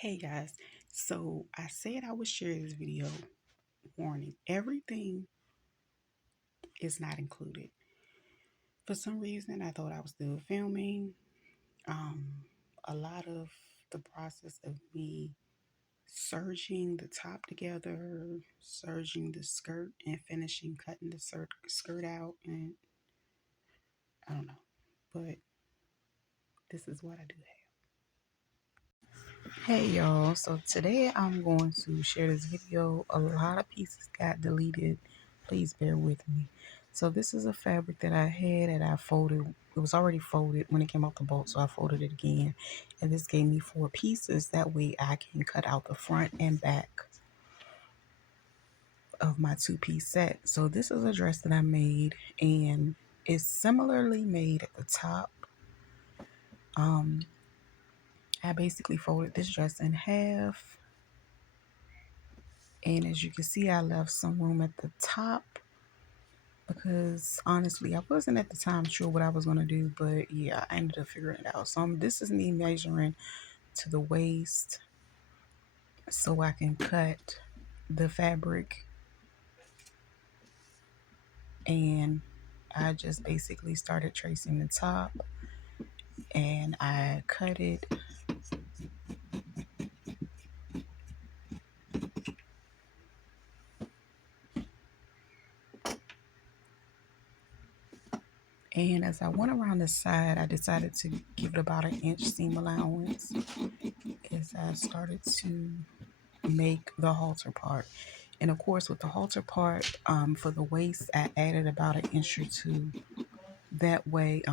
Hey guys, so I said I would share this video. Warning, everything is not included. For some reason, I thought I was still filming. A lot of the process of me serging the top together, serging the skirt, and finishing cutting the skirt out, and I don't know, but this is what I do have. Hey y'all, so today I'm going to share this video. A lot of pieces got deleted. Please bear with me. So this is a fabric that I had and I folded. It was already folded when it came out the bolt, so I folded it again. And this gave me 4 pieces. That way I can cut out the front and back of my 2-piece set. So this is a dress that I made, and it's similarly made at the top. I basically folded this dress in half. And as you can see, I left some room at the top because honestly, I wasn't at the time sure what I was going to do, but yeah, I ended up figuring it out. So this is me measuring to the waist so I can cut the fabric. And I just basically started tracing the top and I cut it. And as I went around the side, I decided to give it about 1-inch seam allowance as I started to make the halter part. And of course, with the halter part, for the waist, I added about 1 inch or 2. That way,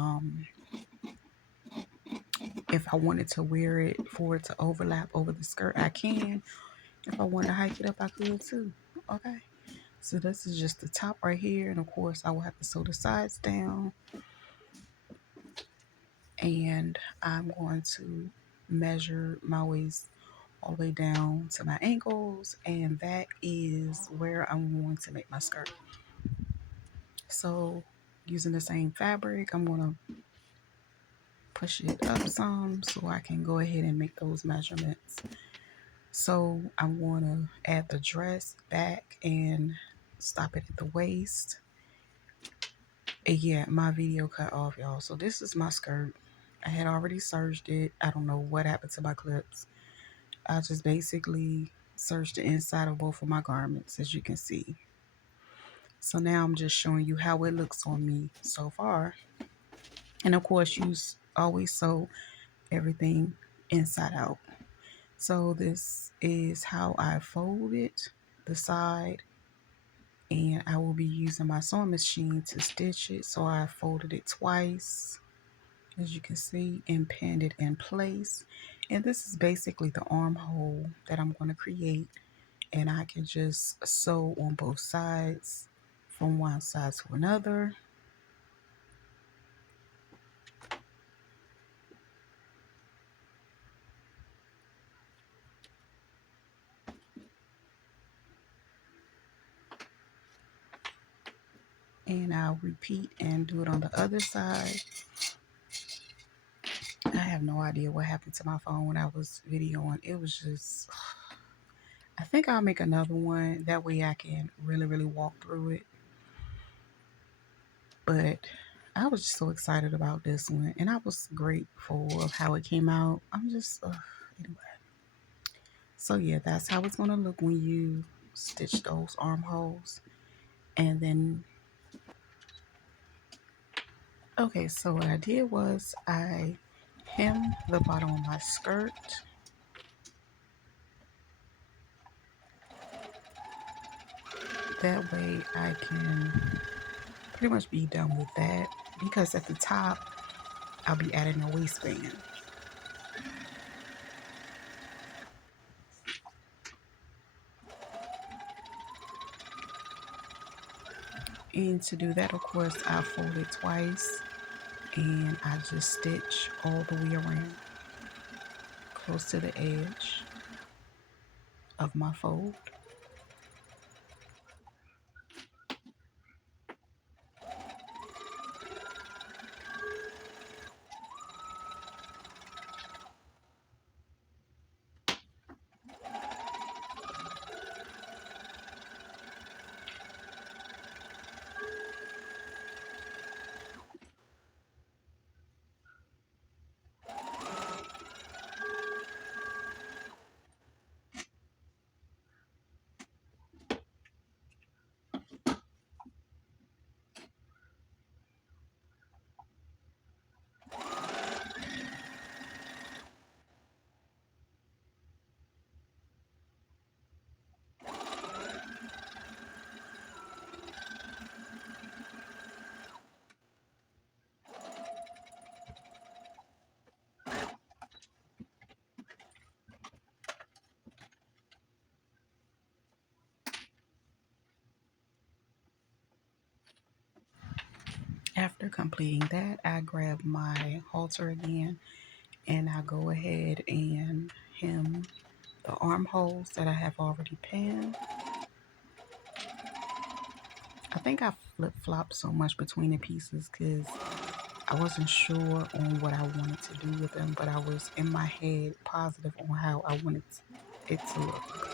if I wanted to wear it for it to overlap over the skirt, I can. If I want to hike it up, I could too. Okay. So this is just the top right here. And of course, I will have to sew the sides down. And I'm going to measure my waist all the way down to my ankles. And that is where I'm going to make my skirt. So using the same fabric, I'm going to push it up some so I can go ahead and make those measurements. So I'm going to add the dress back and stop it at the waist. And yeah, my video cut off, y'all. So this is my skirt. I had already serged it. I don't know what happened to my clips. I just basically serged the inside of both of my garments, as you can see. So now I'm just showing you how it looks on me so far. And of course, you always sew everything inside out. So this is how I folded the side, and I will be using my sewing machine to stitch it. So I folded it twice, as you can see, and pinned it in place. And this is basically the armhole that I'm going to create, and I can just sew on both sides from one side to another. And I'll repeat and do it on the other side. I have no idea what happened to my phone when I was videoing. It was just, I think I'll make another one. That way I can really walk through it. But I was just so excited about this one. And I was grateful of how it came out. I'm just, anyway. So yeah, that's how it's going to look when you stitch those armholes. And then, okay, so what I did was I hemmed the bottom of my skirt. That way I can pretty much be done with that, because at the top I'll be adding a waistband. And to do that, of course, I fold it twice and I just stitch all the way around close to the edge of my fold. after completing that, I grab my halter again and I go ahead and hem the armholes that I have already pinned. I think I flip-flopped so much between the pieces because I wasn't sure on what I wanted to do with them, but I was in my head positive on how I wanted it to look.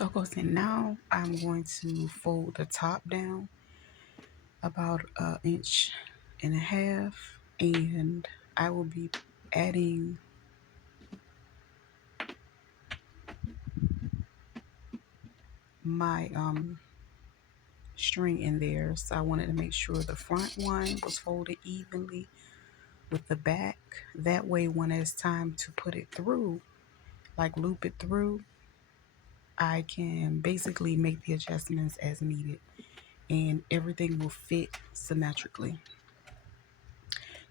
Of course, and now I'm going to fold the top down about 1.5 inches, and I will be adding my string in there. So I wanted to make sure the front one was folded evenly with the back. That way when it's time to put it through, like loop it through, I can basically make the adjustments as needed and everything will fit symmetrically.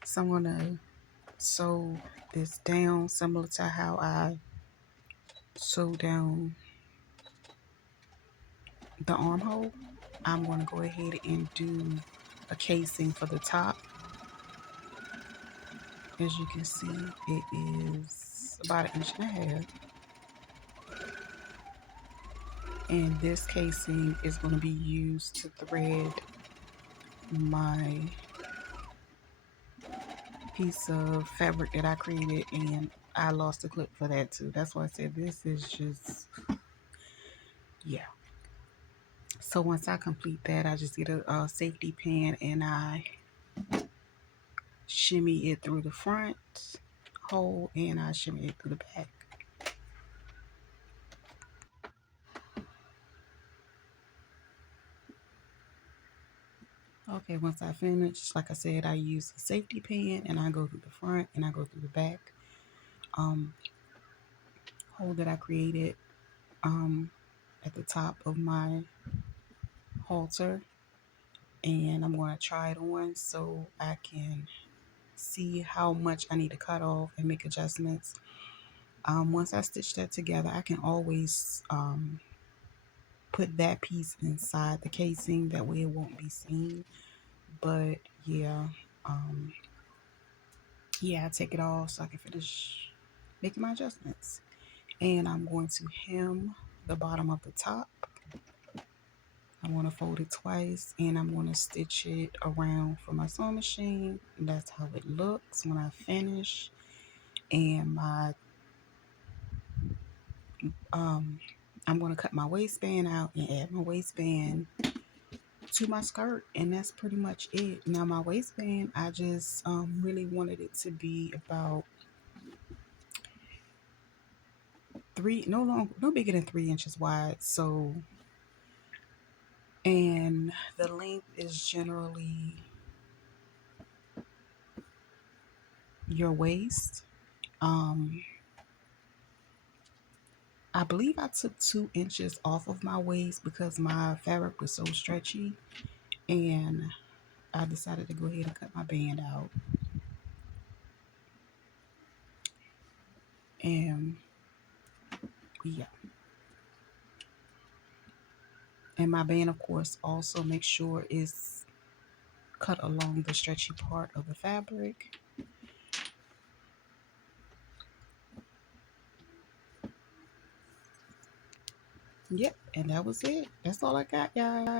So I'm gonna sew this down similar to how I sew down the armhole. I'm gonna go ahead and do a casing for the top. As you can see, it is about 1.5 inches. And this casing is going to be used to thread my piece of fabric that I created, and I lost a clip for that too. That's why I said this is just, yeah. So once I complete that, I just get a safety pin and I shimmy it through the front hole and I shimmy it through the back. Okay, once I finish, like I said, I use a safety pin and I go through the front and I go through the back hole that I created at the top of my halter, and I'm going to try it on so I can see how much I need to cut off and make adjustments. Once I stitch that together, I can always put that piece inside the casing, that way it won't be seen. But yeah, I take it off so I can finish making my adjustments. And I'm going to hem the bottom of the top. I'm going to fold it twice and I'm going to stitch it around for my sewing machine. That's how it looks when I finish. And my I'm going to cut my waistband out and add my waistband to my skirt, and that's pretty much it. Now my waistband, I just really wanted it to be about no bigger than 3 inches wide. So, and the length is generally your waist. I believe I took 2 inches off of my waist because my fabric was so stretchy, and I decided to go ahead and cut my band out. And yeah, And my band, of course, also make sure is cut along the stretchy part of the fabric. Yep, and that was it. That's all I got, y'all.